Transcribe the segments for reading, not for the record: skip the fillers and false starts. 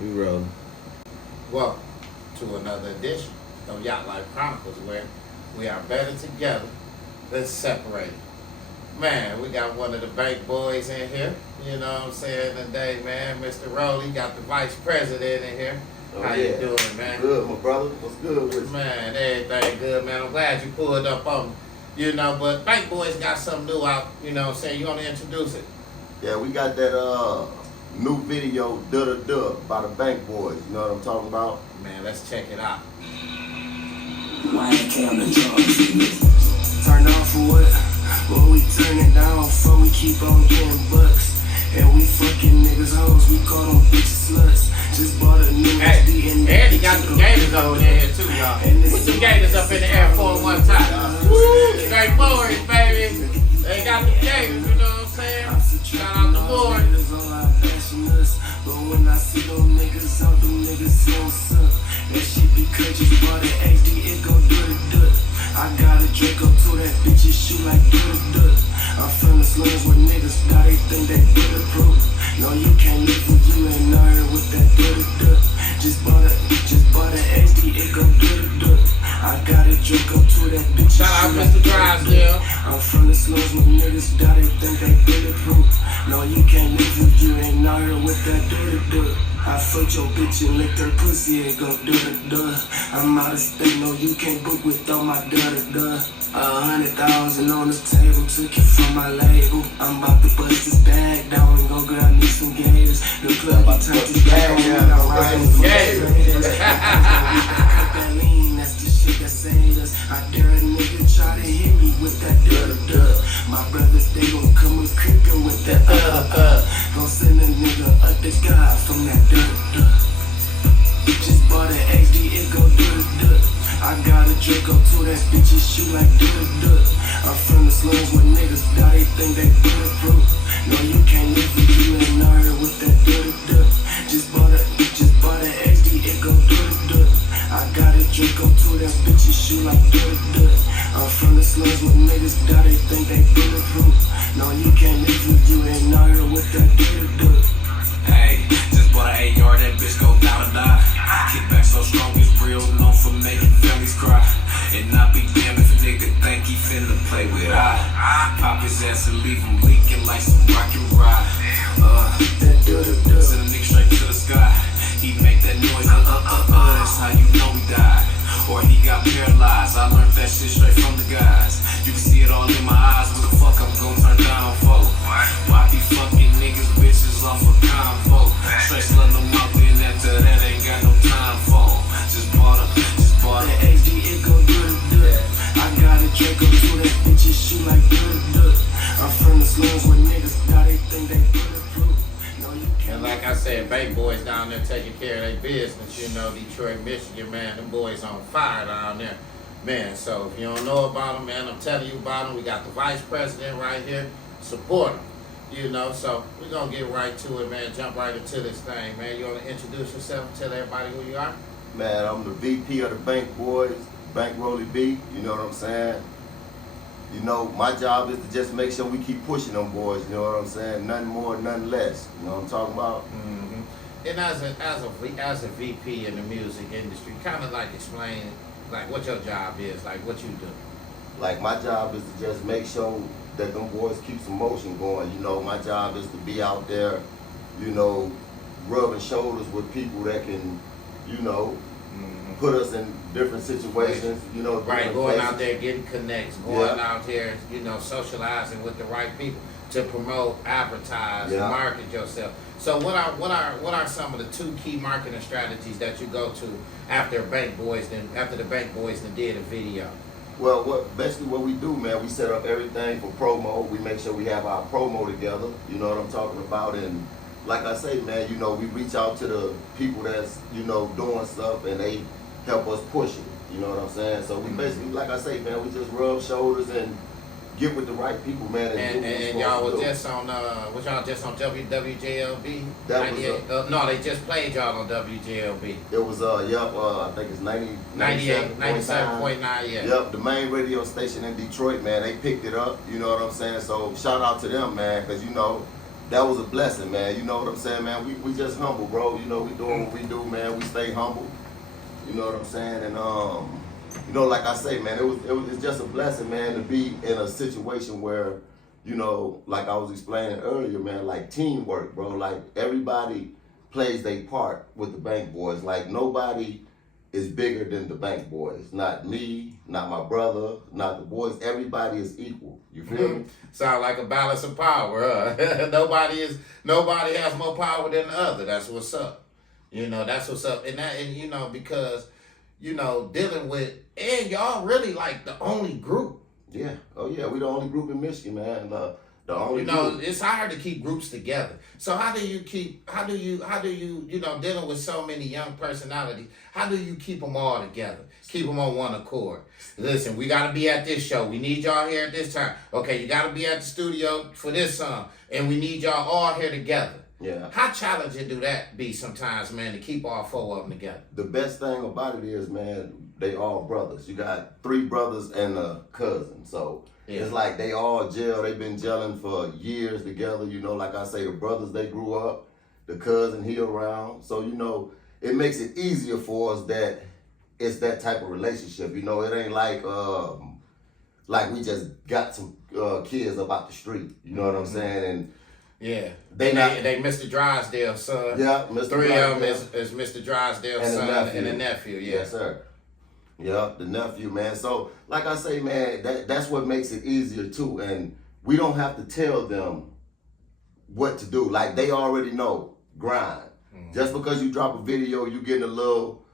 We rolling. Welcome to another edition of Yacht Life Chronicles, where we are better together than separated. Man, we got one of the bank boys in here. You know what I'm saying today, man. Mr. Rowley got the vice president in here. How you doing, man? Good, my brother. What's good with you? Man, everything good, man. I'm glad you pulled up on me. You know, but bank boys got something new out. You know what I'm saying? You want to introduce it? Yeah, we got that new video, Duh Duh Duh, by the Bank Boys. You know what I'm talking about? Man, let's check it out. Why I came to drugs? Turn off for what? Well, we turn it down for we keep on getting bucks. And we fucking niggas hoes, we call them bitches sluts. Just bought a new Hey, and he got some gators over there too, y'all. Put some gators up in the air for one time. Woo! Straight boys, baby. They got the gators, you know what I'm saying? Shout out the boys. But when I see them niggas out, them niggas don't suck. That shit because you bought an HD, it gon' do the duck. I got a drink up to that bitch, it shoot like do the duck. I'm from the slums where niggas die, they think they bulletproof. No, you can't live with you and I heard with that do the duck. Just bought an HD, it gon' do the duck. I got a drink up to that bitch. Shout out Mr. Drysdale. I'm from the slums where niggas die, they think they bulletproof. No, you can't live with you and I heard with that do the duck. I fucked your bitch and licked her pussy, it gon' do the duh. I'm out of state, no, you can't book with all my duh. 100,000 on the table, took it from my label. I'm about to bust this bag down and go grab me some gators. The club, I turned this bag on, I'm riding some gators. That lean, that's the shit that saved us. I dare a nigga try to hit me with that duh. My brothers, they gon' come and creepin' with that Gon' send a nigga up the guy from that duh. Just bought an HD, it gon' do the duh. I got a drink up to that bitch, it shoot like do the duh. I'm from the slums where niggas die, they think they bulletproof. No, you can't live with you and I heard with that duh. Just bought an HD, it gon' do the duh. I got a drink up to that bitch, it shoot like do the duh. I'm from the slums where niggas die, they think they bulletproof. No, you can't live with you and I heard with that duh. Hey, just bought an AR, that bitch go down and die. Kick back so strong, it's real, known for making families cry. And I be damned if a nigga think he finna play with I pop his ass and leave him leaking like some rock and ride. Send a nigga straight to the sky. He make that noise, that's how you know he died. Or he got paralyzed, I learned that shit straight from the guys. You can see it all in my eyes, what the fuck I'm gon' turn down for? Why be fucking niggas, bitches off a convo? Straight slutting them out, then after that ain't got no time for 'em. Just bought a HD, it gon' do the duck. I got a drink up to that bitch, it shoot like do the duck. I'm from the slums where niggas die, they think they bulletproof. No, you can't. And like I said, bank boys down there taking care of their business. You know, Detroit, Michigan, man, them boys on fire down there. Man, so if you don't know about them, man, I'm telling you about them. We got the vice president right here. Support them. You know, so we're going to get right to it, man. Jump right into this thing, man. You want to introduce yourself and tell everybody who you are? Man, I'm the VP of the Bank Boys, Bank Rolly B. You know what I'm saying? You know, my job is to just make sure we keep pushing them boys. You know what I'm saying? Nothing more, nothing less. You know what I'm talking about? Mm-hmm. And as a VP in the music industry, kind of like explain like what your job is, like what you do. Like, my job is to just make sure that them boys keep some motion going. You know, my job is to be out there, you know, rubbing shoulders with people that can, you know, put us in different situations, you know. Right, going out there getting connects, going out there, you know, socializing with the right people to promote, advertise, and market yourself. So what are some of the two key marketing strategies that you go to after the Bank Boys did a video? Well, basically what we do, man, we set up everything for promo. We make sure we have our promo together. You know what I'm talking about? And like I say, man, you know, we reach out to the people that's, you know, doing stuff and they help us push it. You know what I'm saying? So we basically, like I say, man, we just rub shoulders and get with the right people, man. And y'all was just on, just on WJLB? That was, no, they just played y'all on WJLB. It was, I think it's 97.9, yeah. Yep, the main radio station in Detroit, man, they picked it up, you know what I'm saying? So shout out to them, man, because, you know, that was a blessing, man. You know what I'm saying, man? We just humble, bro. You know, we doing what we do, man. We stay humble. You know what I'm saying? And you know, like I say, man, it's just a blessing, man, to be in a situation where, you know, like I was explaining earlier, man, like teamwork, bro. Like everybody plays their part with the Bank Boys. Like nobody is bigger than the Bank Boys. Not me, not my brother, not the boys. Everybody is equal. You feel me? Sound like a balance of power. Nobody has more power than the other. That's what's up. You know, that's what's up. And you know, because, you know, dealing with, and y'all really like the only group. Yeah. Oh yeah, we the only group in Michigan, man. The only You know, group. it's hard to keep groups together. So how do you, you know, dealing with so many young personalities, how do you keep them all together? Keep them on one accord. Listen, we got to be at this show. We need y'all here at this time. Okay, you got to be at the studio for this song. And we need y'all all here together. Yeah. How challenging do that be sometimes, man, to keep all four of them together? The best thing about it is, man, they all brothers. You got 3 brothers and a cousin. So Yeah. it's like they all gel. They've been gelling for years together. You know, like I say, the brothers, they grew up. The cousin, he around. So, you know, it makes it easier for us that it's that type of relationship. You know, it ain't like we just got some kids up out the street. You know what I'm saying? And Yeah. They Mr. Drysdale's son. yeah, Mr. 3 of them Drysdale. is Mr. Drysdale's And the son nephew. and the nephew. Yeah. Yes, sir. Yeah, the nephew, man. So, like I say, man, that's what makes it easier too. And we don't have to tell them what to do. Like they already know, grind. Just because you drop a video, you getting a little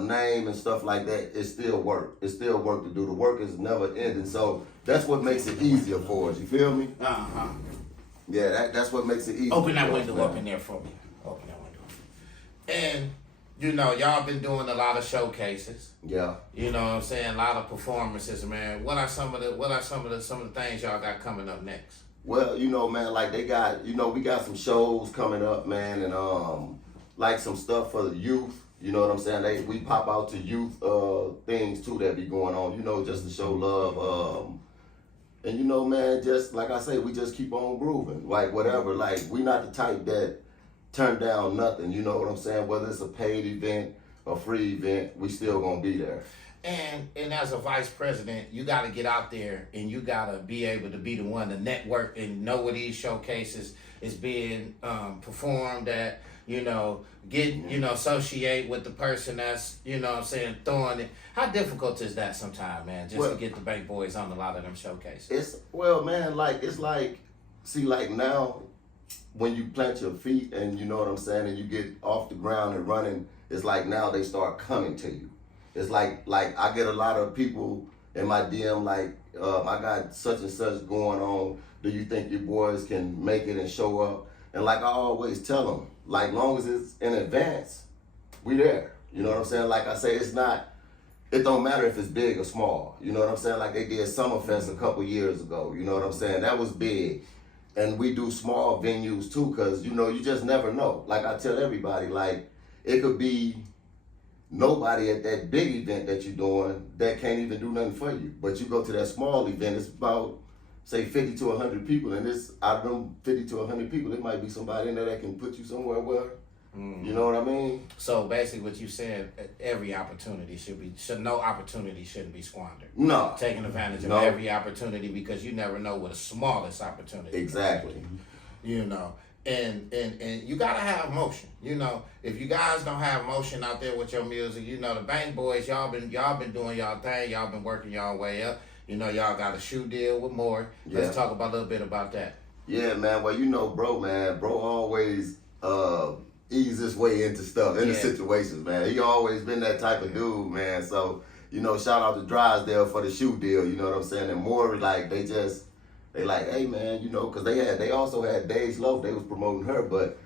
name and stuff like that, it's still work. It's still work to do. The work is never ending. So that's what makes it easier for us. You feel me? Uh-huh. Yeah, that's what makes it easier. Open that for us, window man. up in there for me. Open that window. And, you know, y'all been doing a lot of showcases. Yeah. You know what I'm saying? A lot of performances, man. What are some of the things y'all got coming up next? Well, you know, man, like they got, you know, we got some shows coming up, man, and like some stuff for the youth. You know what I'm saying? We pop out to youth things too that be going on, you know, just to show love. And you know, man, just like I say, we just keep on grooving. Like whatever, like we not the type that turn down nothing, you know what I'm saying? Whether it's a paid event, a free event, we still gonna be there. And as a vice president, you got to get out there and you got to be able to be the one to network and know where these showcases is being performed at, you know, associate with the person that's, you know what I'm saying, throwing it. How difficult is that sometimes, man, just to get the Bank Boys on a lot of them showcases? It's like, see, like now, when you plant your feet and you know what I'm saying, and you get off the ground and running, it's like now they start coming to you. It's like I get a lot of people in my DM like, I got such and such going on. Do you think your boys can make it and show up? And like I always tell them, like long as it's in advance, we there. You know what I'm saying? Like I say, it don't matter if it's big or small. You know what I'm saying? Like they did Summerfest a couple years ago. You know what I'm saying? That was big. And we do small venues too, because, you know, you just never know. Like I tell everybody, like it could be nobody at that big event that you're doing that can't even do nothing for you. But you go to that small event, it's about, say, 50 to 100 people, and this out of them 50 to 100 people, it might be somebody in there that can put you somewhere where, you know what I mean? So basically what you said, every opportunity no opportunity shouldn't be squandered. No. Taking advantage of every opportunity because you never know what the smallest opportunity. Exactly. You know. And you gotta have motion. You know, if you guys don't have motion out there with your music, you know, the Bank Boys, y'all been doing y'all thing, y'all been working y'all way up. You know, y'all got a shoe deal with Maury. Let's talk about a little bit about that. Yeah, man. Well, you know, bro always ease his way into stuff, into situations, man. He always been that type of dude, man. So, you know, shout out to Drysdale for the shoe deal, you know what I'm saying? And Maury, like, they like, hey, man, you know, because they also had Days Loaf. They was promoting her, but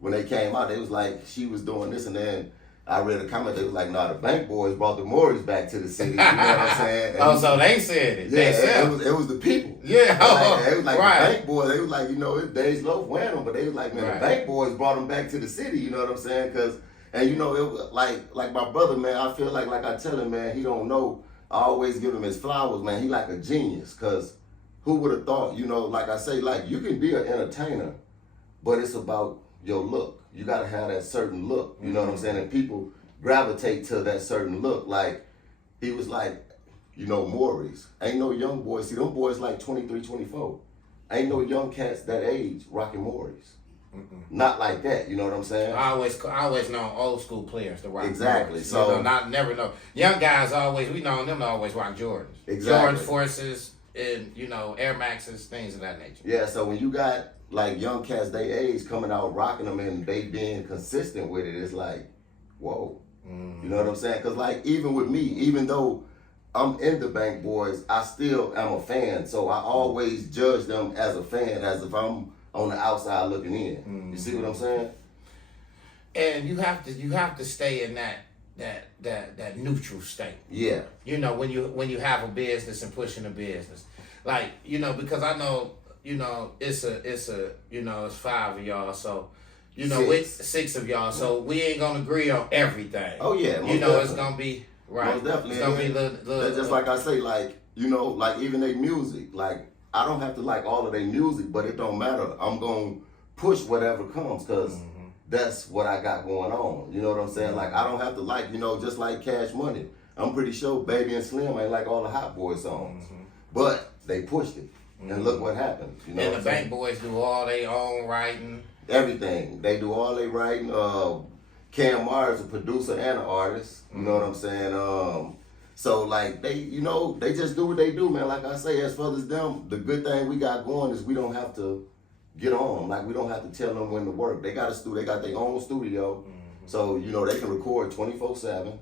when they came out, they was like, she was doing this, and then I read a comment, they was like, nah, the Bank Boys brought the Morris back to the city, you know what I'm saying? And so they said it. Yeah, it was the people. Yeah. It was like the Bank Boys, they was like, you know, it's Days Loaf wearing them, but they was like, man, the Bank Boys brought them back to the city, you know what I'm saying? And you know, it was like my brother, man, I feel like I tell him, man, he don't know, I always give him his flowers, man, he like a genius, because who would have thought, you know, like I say, like you can be an entertainer but it's about your look. You gotta have that certain look, you know what I'm saying? And people gravitate to that certain look. Like, he was like, you know, Maurice. Ain't no young boys, see them boys like 23, 24. Ain't no young cats that age rocking Maurice. Not like that, you know what I'm saying? I always know old school players to rock Exactly. Jordans. So you know, never know. Young guys we know them to always rock Jordans. Exactly. Jordan Forces and, you know, Air Maxes, things of that nature. yeah, so when you got like young cats they age coming out rocking them and they being consistent with it, it's like, whoa. You know what I'm saying? Because like even with me, even though I'm in the Bank Boys, I still am a fan. So I always judge them as a fan, as if I'm on the outside looking in. You see what I'm saying? And you have to stay in that neutral state. Yeah. You know, when you have a business and pushing a business. Like, you know, because I know, you know, it's five of y'all, so you know, with six of y'all, so we ain't gonna agree on everything. Oh yeah, you know, it's gonna be right. Most definitely. It's gonna be little just like I say, like, you know, like even their music, like I don't have to like all of their music, but it don't matter. I'm gonna push whatever comes because that's what I got going on. You know what I'm saying? Like I don't have to like, you know, just like Cash Money. I'm pretty sure Baby and Slim ain't like all the Hot Boy songs, but they pushed it, and look what happened. You know, and the Bank Boys do all their own writing. Everything. They do all their writing. Cam Myers, a producer and an artist. You know what I'm saying? So like they, you know, they just do what they do, man. Like I say, as far as them, the good thing we got going is we don't have to get on. Like we don't have to tell them when to work. They got they got their own studio. So, you know, they can record 24/7.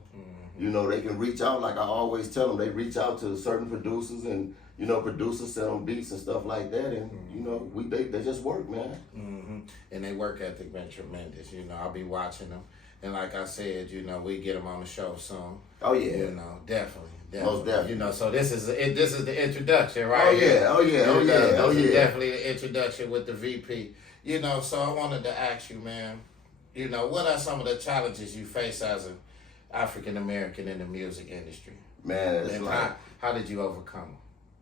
You know, they can reach out, like I always tell them, they reach out to certain producers and, you know, producers send them beats and stuff like that. And, you know, they just work, man. And they work ethic been tremendous. You know, I'll be watching them. And like I said, you know, we get them on the show soon. Oh, yeah. You know, definitely. Most definitely. You know, so this is the introduction, right? Oh, yeah. Oh, yeah. Oh, yeah. Oh, yeah. Definitely the introduction with the VP. You know, so I wanted to ask you, man, you know, what are some of the challenges you face as an African American in the music industry? Man, it's and like, how did you overcome them?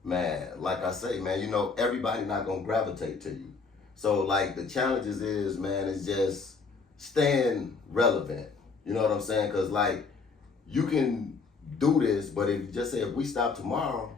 Man, like I say, man, you know, everybody not gonna gravitate to you. So like the challenges is, man, is just staying relevant. You know what I'm saying? Cause like you can do this, but if you just say if we stop tomorrow,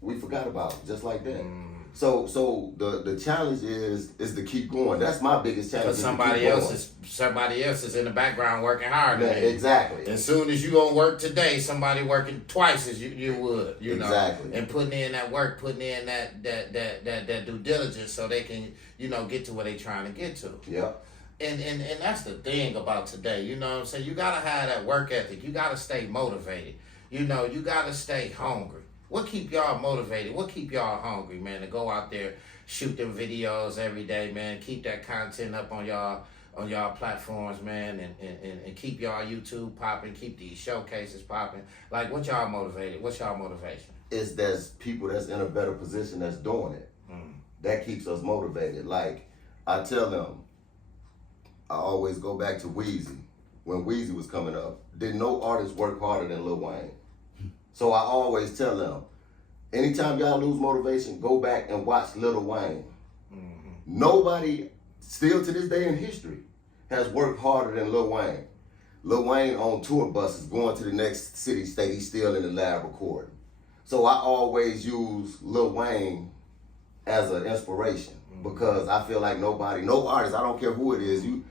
we forgot about it, just like that. So the challenge is to keep going. That's my biggest challenge. Because somebody else is in the background working hard. Yeah, exactly. As soon as you gonna work today, somebody working twice as you would. You know, exactly. And putting in that work, putting in that due diligence, so they can, you know, get to where they trying to get to. Yeah. And that's the thing about today. You know what I'm saying? You gotta have that work ethic. You gotta stay motivated. You know, you gotta stay hungry. What keep y'all motivated? What keep y'all hungry, man, to go out there, shoot them videos every day, man, keep that content up on y'all platforms, man, and keep y'all YouTube popping, keep these showcases popping. Like, what y'all motivated? What's y'all motivation? It's there's people that's in a better position that's doing it. That keeps us motivated. Like, I tell them, I always go back to Weezy. When Weezy was coming up, did no artist work harder than Lil Wayne? So I always tell them, anytime y'all lose motivation, go back and watch Lil Wayne. Nobody, still to this day in history, has worked harder than Lil Wayne. Lil Wayne on tour buses, going to the next city, state, he's still in the lab recording. So I always use Lil Wayne as an inspiration because I feel like no artist, I don't care who it is, you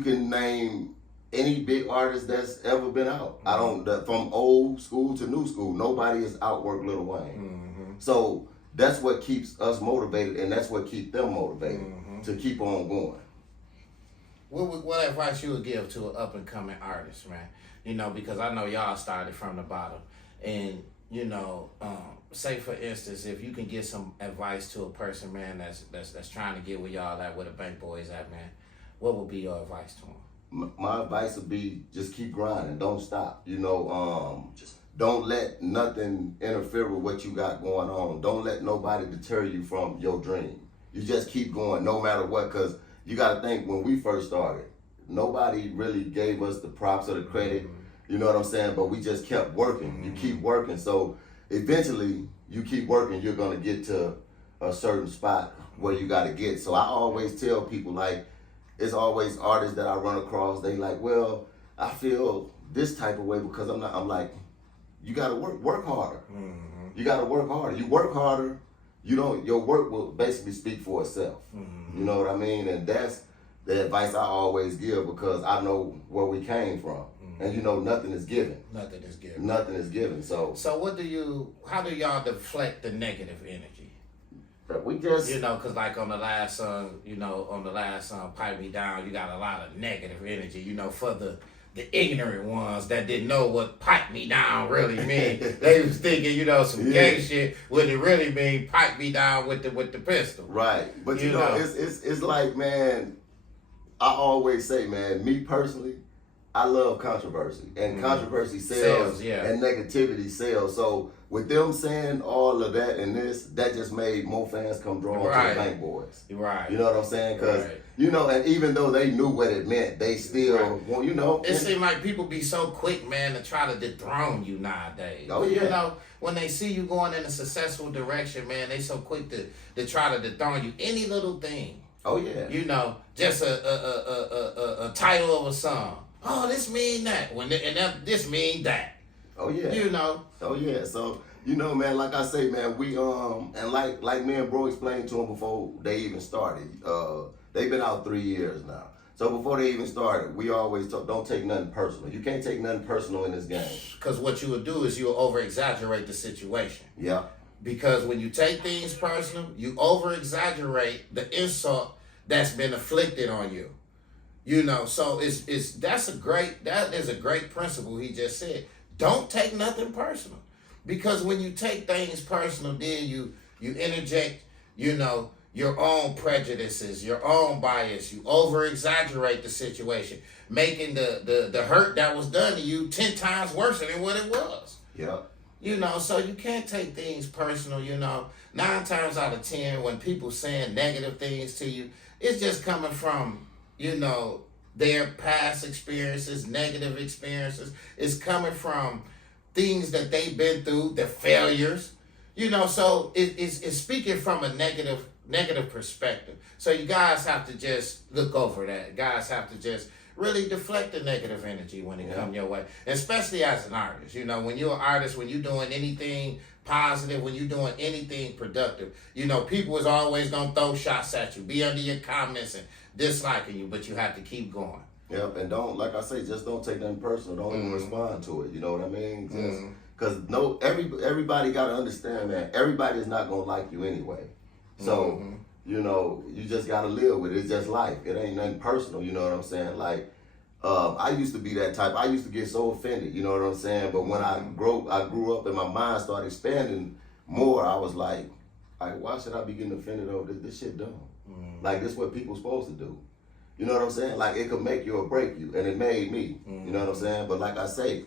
can name any big artist that's ever been out. From old school to new school, nobody has outworked Lil Wayne. So that's what keeps us motivated, and that's what keeps them motivated to keep on going. What advice you would give to an up and coming artist, man? You know, because I know y'all started from the bottom, and you know, say for instance, if you can give some advice to a person, man, that's trying to get where y'all at, where the Bank Boys at, man, what would be your advice to them? My advice would be just keep grinding, don't stop. You know, just don't let nothing interfere with what you got going on. Don't let nobody deter you from your dream. You just keep going no matter what, because you got to think, when we first started, nobody really gave us the props or the credit, you know what I'm saying? But we just kept working. You keep working. So eventually, you keep working, you're going to get to a certain spot where you got to get. So I always tell people, like, it's always artists that I run across. They like, well, I feel this type of way because I'm not. I'm like, you got to work harder. Mm-hmm. You got to work harder. You work harder. You don't. Your work will basically speak for itself. Mm-hmm. You know what I mean? And that's the advice I always give because I know where we came from. And you know, nothing is given. Nothing is given. Nothing is given. So how do y'all deflect the negative energy? we just, You know, cause like on the last song, Pipe Me Down, you got a lot of negative energy, you know, for the ignorant ones that didn't know what pipe me down really mean. They was thinking, you know, some gay shit, what it really mean, pipe me down with the pistol. right. But you know, it's like, man, I always say, man, me personally, I love controversy, and controversy sells, and negativity sells. So with them saying all of that and this, that just made more fans come drawn to the Bank Boys. Right. You know what I'm saying? Because you know, and even though they knew what it meant, they still, well, you know. It seems like people be so quick, man, to try to dethrone you nowadays. Oh yeah. You know, when they see you going in a successful direction, man, they so quick to try to dethrone you. Any little thing. Oh yeah. You know, just a title of a song. Oh, this mean that. This mean that. Oh yeah. You know. Oh yeah. So you know, man, like I say, man, we and like me and bro explained to them before they even started. They've been out 3 years now. So before they even started, we always talk, don't take nothing personal. You can't take nothing personal in this game. Because what you will do is you'll over exaggerate the situation. Yeah. Because when you take things personal, you over exaggerate the insult that's been inflicted on you. You know, so that is a great principle he just said. Don't take nothing personal. Because when you take things personal, then you interject, you know, your own prejudices, your own bias. You over exaggerate the situation, making the hurt that was done to you 10 times worse than what it was. Yeah. You know, so you can't take things personal, you know. 9 times out of 10, when people saying negative things to you, it's just coming from, you know, their past experiences, negative experiences. It's coming from things that they've been through, their failures. You know, so it's speaking from a negative perspective. So you guys have to just look over that. Guys have to just really deflect the negative energy when it come your way. Especially as an artist. You know, when you're an artist, when you're doing anything positive, when you're doing anything productive, you know, people is always going to throw shots at you, be under your comments and disliking you, but you have to keep going. Yep, and don't, like I say, just don't take nothing personal. Don't even respond to it. You know what I mean? Just because everybody got to understand, man. Everybody is not gonna like you anyway. So you know, you just gotta live with it. It's just life. It ain't nothing personal. You know what I'm saying? Like, I used to be that type. I used to get so offended. You know what I'm saying? But when I grew up and my mind started expanding more, I was like, why should I be getting offended over this? This shit dumb. Like, this is what people supposed to do. You know what I'm saying? Like, it could make you or break you, and it made me. You know what I'm saying? But like I say,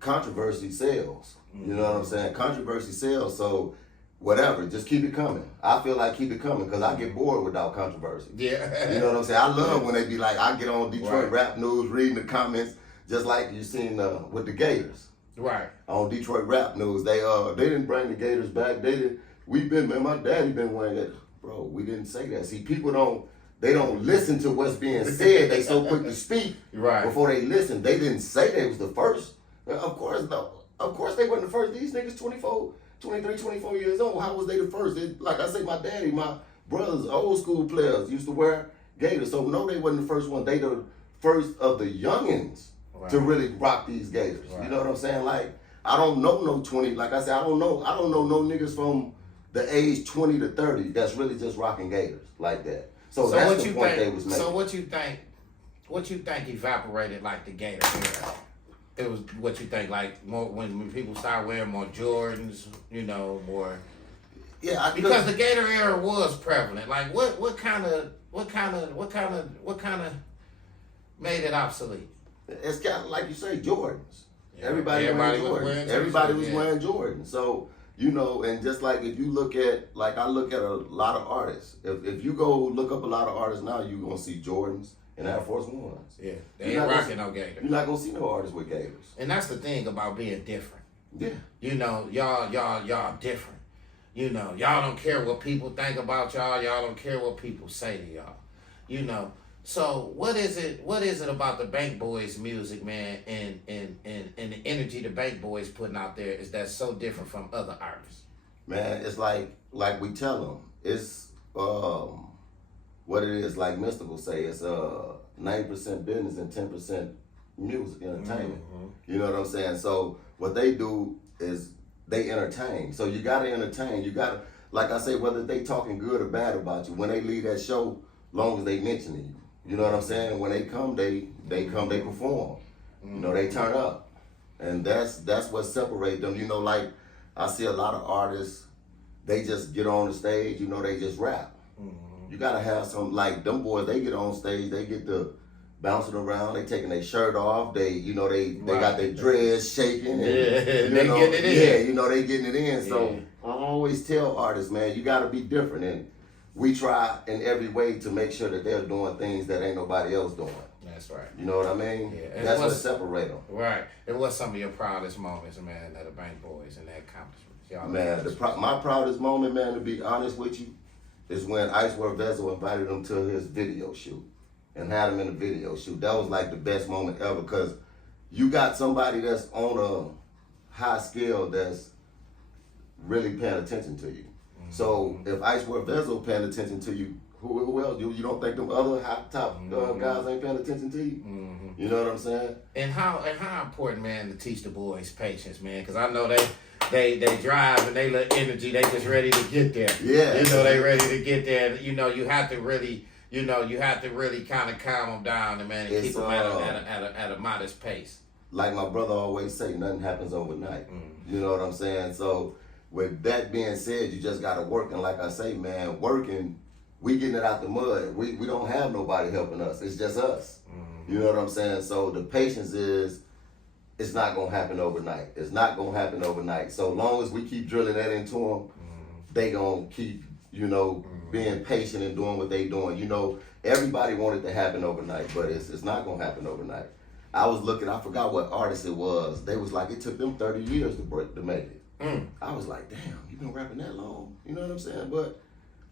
controversy sells. You know what I'm saying? Controversy sells, so whatever, just keep it coming. I feel like keep it coming, because I get bored without controversy. Yeah. You know what I'm saying? I love when they be like, I get on Detroit Rap News, reading the comments, just like you seen with the Gators. Right. On Detroit Rap News, they didn't bring the Gators back. Man, my daddy been wearing it. Bro, we didn't say that. See, people don't listen to what's being said. They so quick to speak before they listen. They didn't say they was the first. Of course, no. Of course they wasn't the first. These niggas 23, 24 years old. How was they the first? Like I say, my daddy, my brothers, old school players used to wear Gators. So no, they wasn't the first one. They the first of the youngins to really rock these Gators. You know what I'm saying? Like, I don't know no 20. Like I said, I don't know no niggas from the age 20 to 30 that's really just rocking Gators like that. So that's the point they was making. So what you think evaporated like the Gator era? It was what you think, like, more when people start wearing more Jordans, you know, more. Yeah, because the Gator era was prevalent. Like, what kind of made it obsolete? It's kind of like you say, Jordans. Yeah. Everybody was wearing Jordans. So, you know, and just like if you look at, like I look at a lot of artists. If you go look up a lot of artists now, you're gonna see Jordans and Air Force Ones. Yeah, they ain't rocking no Gators. You're not gonna see no artists with Gators. And that's the thing about being different. Yeah. You know, y'all different. You know, y'all don't care what people think about y'all. Y'all don't care what people say to y'all. You know. So what is it about the Bank Boys music, man, and the energy the Bank Boys putting out there is that so different from other artists? Man, it's like we tell them, it's what it is. Like Mystical say, it's 90% business and 10% music entertainment. You know what I'm saying? So what they do is they entertain. So you gotta entertain. You gotta, like I say, whether they talking good or bad about you, when they leave that show, long as they mentioning you. You know what I'm saying? When they come, they perform. You know, they turn up. And that's what separates them. You know, like I see a lot of artists, they just get on the stage, you know, they just rap. You gotta have some, like them boys, they get on stage, they get to bouncing around, they taking their shirt off, they got their dreads shaking. And, they know, getting it in. Yeah, you know, they getting it in. So I always tell artists, man, you gotta be different. And we try in every way to make sure that they're doing things that ain't nobody else doing. That's right. You know what I mean? Yeah. That's what separates them. Right. And what's some of your proudest moments, man, of the Bank Boys and their accomplishments? Y'all Man, my proudest moment, man, to be honest with you, is when Icewear Vezo invited him to his video shoot and had him in the video shoot. That was like the best moment ever, because you got somebody that's on a high scale that's really paying attention to you. So if Icewear Vezo paying attention to you, who else? You don't think them other high top guys ain't paying attention to you? You know what I'm saying? And how important, man, to teach the boys patience, man, because I know they drive and they let energy, they just ready to get there. Yeah. You know, they ready to get there. You know, you have to really kind of calm them down, and man, and keep them at a modest pace. Like my brother always say, nothing happens overnight. You know what I'm saying? So with that being said, you just gotta work, and like I say, man, working, we getting it out the mud. We don't have nobody helping us. It's just us. You know what I'm saying? So the patience is, it's not gonna happen overnight. It's not gonna happen overnight. So long as we keep drilling that into them, they gonna keep, you know, being patient and doing what they doing. You know, everybody want it to happen overnight, but it's not gonna happen overnight. I was looking, I forgot what artist it was. They was like, it took them 30 years to make it. I was like, damn, you been rapping that long? You know what I'm saying? But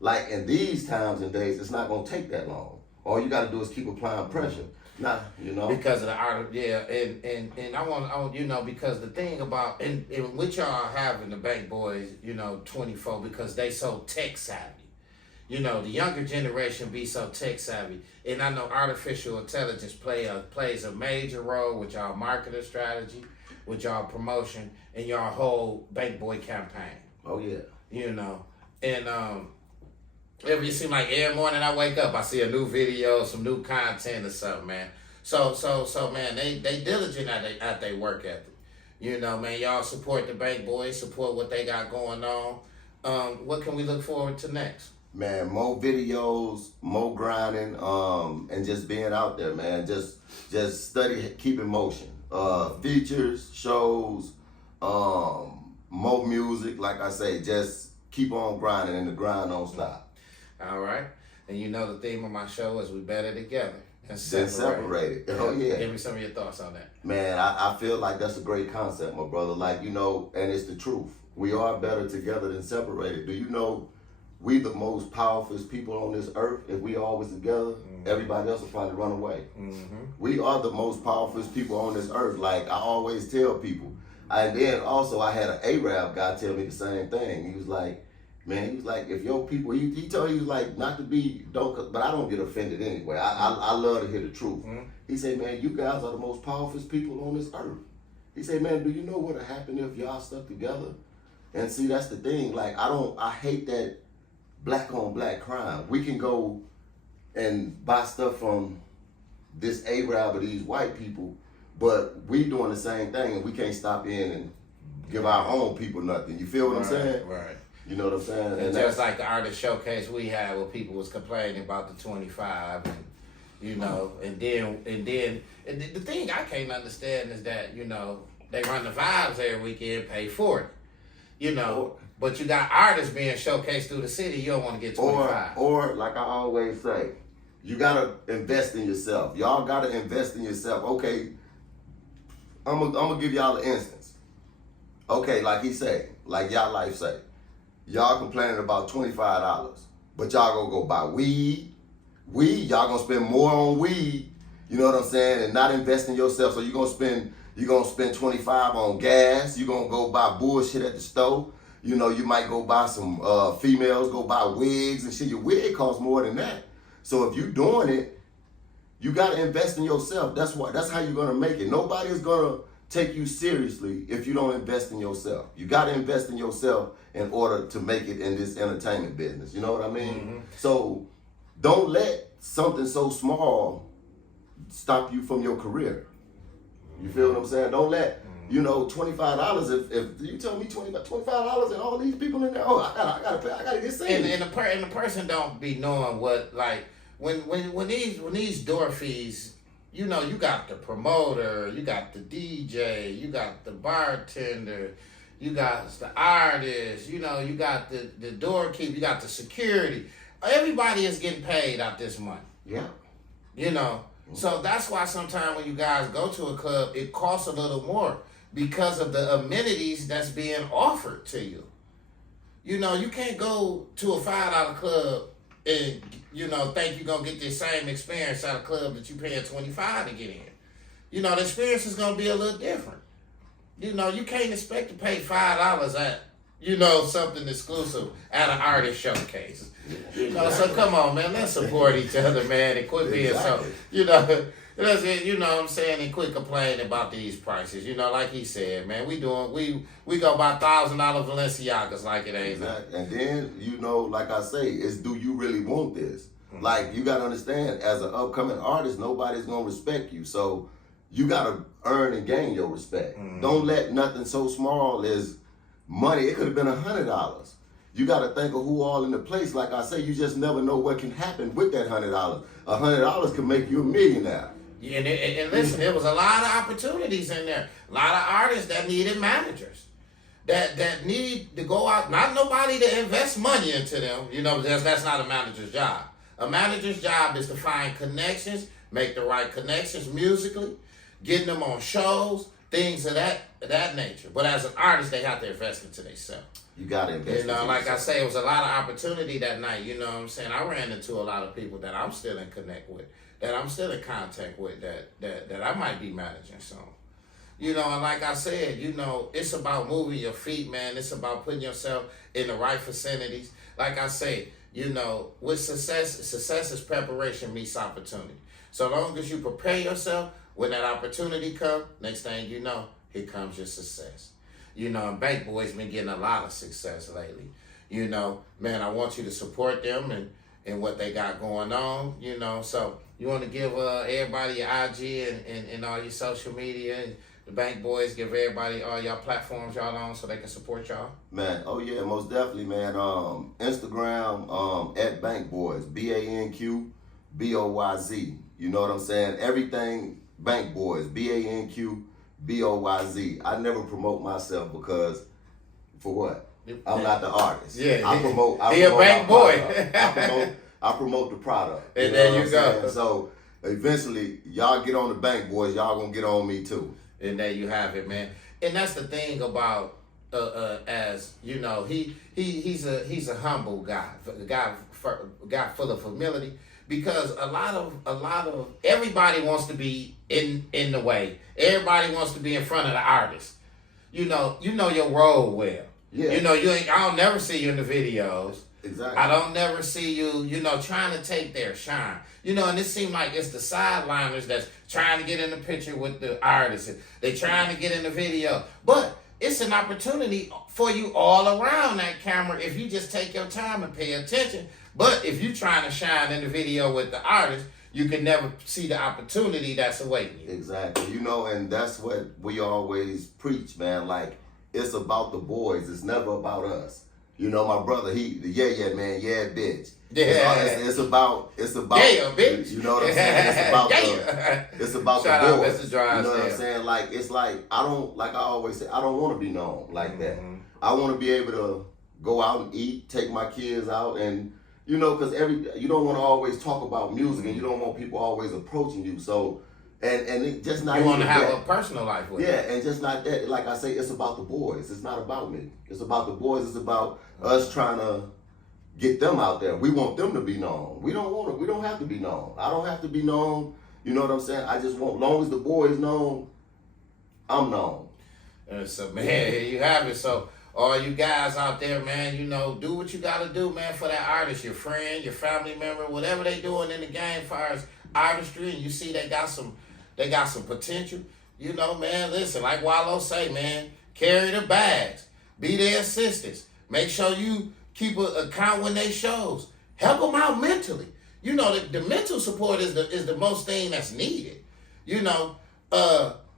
like in these times and days, it's not gonna take that long. All you gotta do is keep applying pressure. Nah, you know. Because of the art, and I want, you know, because the thing about, and which y'all having the Bank Boys, you know, 24, because they so tech savvy. You know, the younger generation be so tech savvy, and I know artificial intelligence plays a major role with y'all marketing strategy, with y'all promotion, and y'all whole Bank Boy campaign. Oh yeah. You know, and it seems like every morning I wake up, I see a new video, some new content or something, man. So man, they diligent at their work ethic. You know, man, y'all support the Bank Boys, support what they got going on. What can we look forward to next? Man, more videos, more grinding, and just being out there, man. Just study, keep in motion. Features, shows, more music. Like I say, just keep on grinding, and the grind don't stop. All right. And you know the theme of my show is we better together than separated. Oh yeah. Give me some of your thoughts on that. Man, I feel like that's a great concept, my brother. Like, you know, and it's the truth. We are better together than separated. Do you know we the most powerful people on this earth? If we always together, everybody else will probably run away. We are the most powerful people on this earth. Like I always tell people. And then also I had an Arab guy tell me the same thing. He was like, man, he was like, if your people, he told you like not to be, but I don't get offended anyway. I love to hear the truth. He said, man, you guys are the most powerful people on this earth. He said, man, do you know what would happen if y'all stuck together? And see, that's the thing. Like, I hate that black on black crime. We can go and buy stuff from this Arab or these white people, but we doing the same thing and we can't stop in and give our own people nothing. You feel what I'm saying? Right. You know what I'm saying? And just like the artist showcase we had where people was complaining about the 25 and you know, and the thing I can't understand is that, you know, they run the vibes every weekend, pay 40. You know, but you got artists being showcased through the city, you don't want to get 25. Or like I always say, you gotta invest in yourself. Y'all gotta invest in yourself. Okay, I'm gonna give y'all an instance. Okay, like he say, like YatlifeChronicles say, y'all complaining about $25, but y'all gonna go buy weed. Y'all gonna spend more on weed. You know what I'm saying? And not invest in yourself. So you're gonna spend 25 on gas. You're gonna go buy bullshit at the store. You know, you might go buy some females, go buy wigs and shit. Your wig costs more than that. So if you doing it, you gotta invest in yourself. That's how you're gonna make it. Nobody is gonna take you seriously if you don't invest in yourself. You gotta invest in yourself in order to make it in this entertainment business. You know what I mean? Mm-hmm. So don't let something so small stop you from your career. You feel what I'm saying? Don't let, $25, if you tell me $25 and all these people in there, I gotta get saved. And the person don't be knowing what, like, when these door fees, you got the promoter, you got the DJ, you got the bartender, you got the artist, you got the doorkeeper, you got the security. Everybody is getting paid out this money. Yeah. So that's why sometimes when you guys go to a club, it costs a little more because of the amenities that's being offered to you. You can't go to a $5 club and, think you're going to get the same experience at a club that you paying $25 to get in. The experience is going to be a little different. You can't expect to pay $5 at, something exclusive at an artist showcase. So come on, man, let's support each other, man, and quit being so, let's, what I'm saying, and quit complaining about these prices. Like he said, man, we go buy $1,000 Balenciagas like it ain't. Exactly. And then, like I say, is do you really want this? Mm-hmm. Like, you gotta understand, as an upcoming artist, nobody's gonna respect you. So you gotta earn and gain your respect. Mm-hmm. Don't let nothing so small as money. It could have been $100. You got to think of who all in the place. Like I say, you just never know what can happen with that $100. $100 can make you a millionaire. Yeah, and listen, there was a lot of opportunities in there. A lot of artists that needed managers, that need to go out. Not nobody to invest money into them. That's not a manager's job. A manager's job is to find connections, make the right connections musically, getting them on shows, things of that nature. But as an artist, they have to invest into themselves. You gotta invest. Like I say, it was a lot of opportunity that night. You know what I'm saying? I ran into a lot of people that I'm still in connect with, that I'm still in contact with, that I might be managing soon. And like I said, it's about moving your feet, man. It's about putting yourself in the right vicinities. Like I say, with success is preparation meets opportunity. So long as you prepare yourself, when that opportunity comes, next thing you know, here comes your success. And Bank Boy's been getting a lot of success lately. Man, I want you to support them and what they got going on, So you want to give everybody your IG and all your social media, and the Bank Boys, give everybody all y'all platforms y'all on so they can support y'all? Man, oh yeah, most definitely, man. Instagram, at Bank Boys, BANQBOYZ. You know what I'm saying? Everything Bank Boys, BANQBOYZ. I never promote myself because, for what? I'm not the artist. Yeah, I promote a bank boy. I promote the product. And there you go. So eventually, y'all get on the Bank Boys, y'all gonna get on me too. And there you have it, man. And that's the thing about as he's a humble guy, a guy full of humility. Because a lot of everybody wants to be in the way. Everybody wants to be in front of the artist. You know your role well. Yeah. I don't never see you in the videos. Exactly. I don't never see you, trying to take their shine. And it seems like it's the sideliners that's trying to get in the picture with the artist. They're trying to get in the video. But it's an opportunity for you all around that camera if you just take your time and pay attention. But if you're trying to shine in the video with the artist, you can never see the opportunity that's awaiting you. Exactly. And that's what we always preach, man. Like, it's about the boys. It's never about us. My brother, yeah, man, yeah, bitch. Yeah. It's about yeah, bitch. You know what I'm saying? It's about Shout the out boys. Mr. Drives, you know what I'm saying? Like, it's like, I always say, I don't want to be known like that. I want to be able to go out and eat, take my kids out, and because you don't want to always talk about music, and you don't want people always approaching you. So And it just not You want to even have that. a personal life with Yeah, it. and just not that. Like I say, it's about the boys. It's not about me. It's about the boys. It's about us trying to get them out there. We want them to be known. We don't want to. We don't have to be known. I don't have to be known. You know what I'm saying? I just want, long as the boys known, I'm known. And so, man, here you have it. So, all you guys out there, man, you know, do what you got to do, man, for that artist, your friend, your family member, whatever they doing in the game as far as artistry, and you see they got some potential. You know, man, listen, like Wallow say, man, carry the bags, be their assistants, make sure you keep an account when they shows, help them out mentally. You know, the mental support is the most thing that's needed. You know,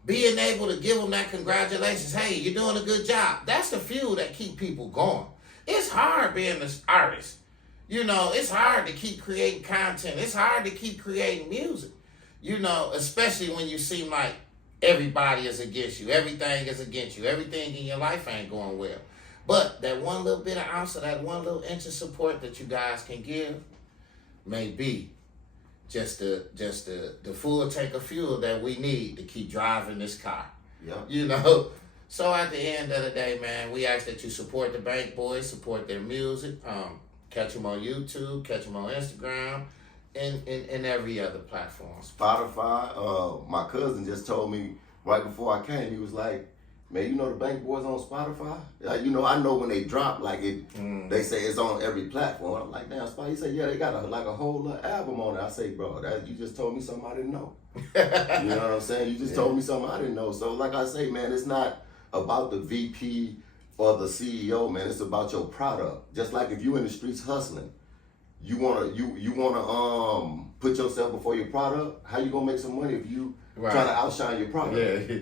being able to give them that congratulations, hey, you're doing a good job. That's the fuel that keep people going. It's hard being an artist. You know, it's hard to keep creating content. It's hard to keep creating music. You know, especially when you seem like everybody is against you. Everything is against you. Everything in your life ain't going well. But that one little bit of ounce of that one little inch of support that you guys can give may be just the full tank of fuel that we need to keep driving this car. Yeah. You know? So at the end of the day, man, we ask that you support the Bank Boys, support their music. Catch them on YouTube, catch them on Instagram, and every other platform. Spotify. My cousin just told me right before I came, he was like, man, you know the Bank Boys on Spotify? You know, I know when they drop, like they say it's on every platform. I'm like, damn, Spotify. He said, yeah, they got a whole little album on it. I say, bro, you just told me something I didn't know. You know what I'm saying? You just told me something I didn't know. So like I say, man, it's not about the VP or the CEO, man. It's about your product. Just like if you in the streets hustling, you wanna put yourself before your product. How you gonna make some money if you trying to outshine your product?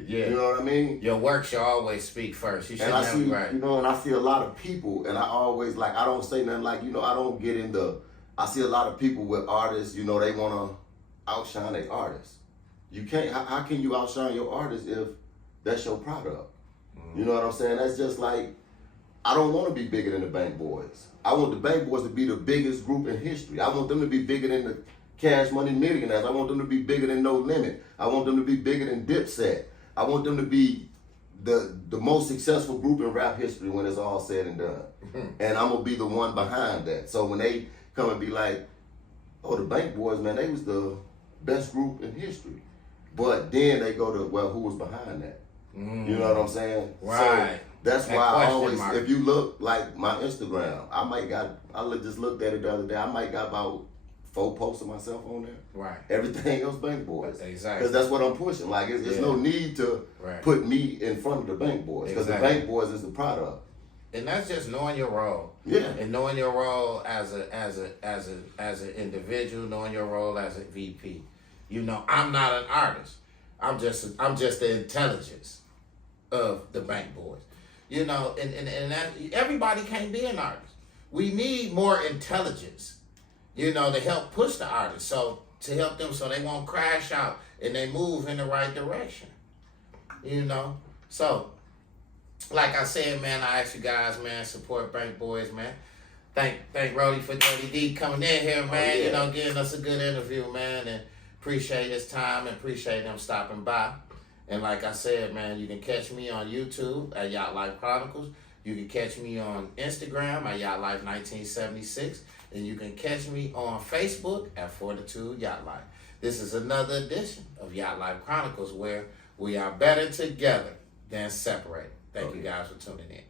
Yeah. You know what I mean? Your work should always speak first. You should And I never, see, right. you know, and I see a lot of people, and I always like, I don't say nothing like, you know, I don't get into. I see a lot of people with artists, you know, they wanna outshine their artists. You can't. How can you outshine your artist if that's your product? You know what I'm saying? That's just like, I don't want to be bigger than the Bank Boys. I want the Bank Boys to be the biggest group in history. I want them to be bigger than the Cash Money Millionaires. I want them to be bigger than No Limit. I want them to be bigger than Dipset. I want them to be the most successful group in rap history when it's all said and done. And I'm going to be the one behind that. So when they come and be like, oh, the Bank Boys, man, they was the best group in history. But then they go to, well, who was behind that? You know what I'm saying? Right. So that's That why I question always, mark. if you look like my Instagram, just looked at it the other day. I might got about 4 posts of myself on there. Right. Everything else Bank Boys. Exactly. Because that's what I'm pushing. Like, it's no need to put me in front of the Bank Boys. Because the Bank Boys is the product. And that's just knowing your role. Yeah. And knowing your role as an individual, knowing your role as a VP. You know, I'm not an artist. I'm just the intelligence of the Bank Boys. You know, and that, everybody can't be an artist. We need more intelligence, you know, to help push the artists. So to help them so they won't crash out and they move in the right direction. You know? So like I said, man, I ask you guys, man, support Bank Boys, man. Thank Roddy for 30D coming in here, man. Yeah. You know, giving us a good interview, man, and appreciate his time and appreciate him stopping by. And like I said, man, you can catch me on YouTube at YatlifeChronicles. You can catch me on Instagram at YachtLife1976. And you can catch me on Facebook at Fortitude Yacht Life. This is another edition of Yacht Life Chronicles where we are better together than separated. Thank you guys for tuning in.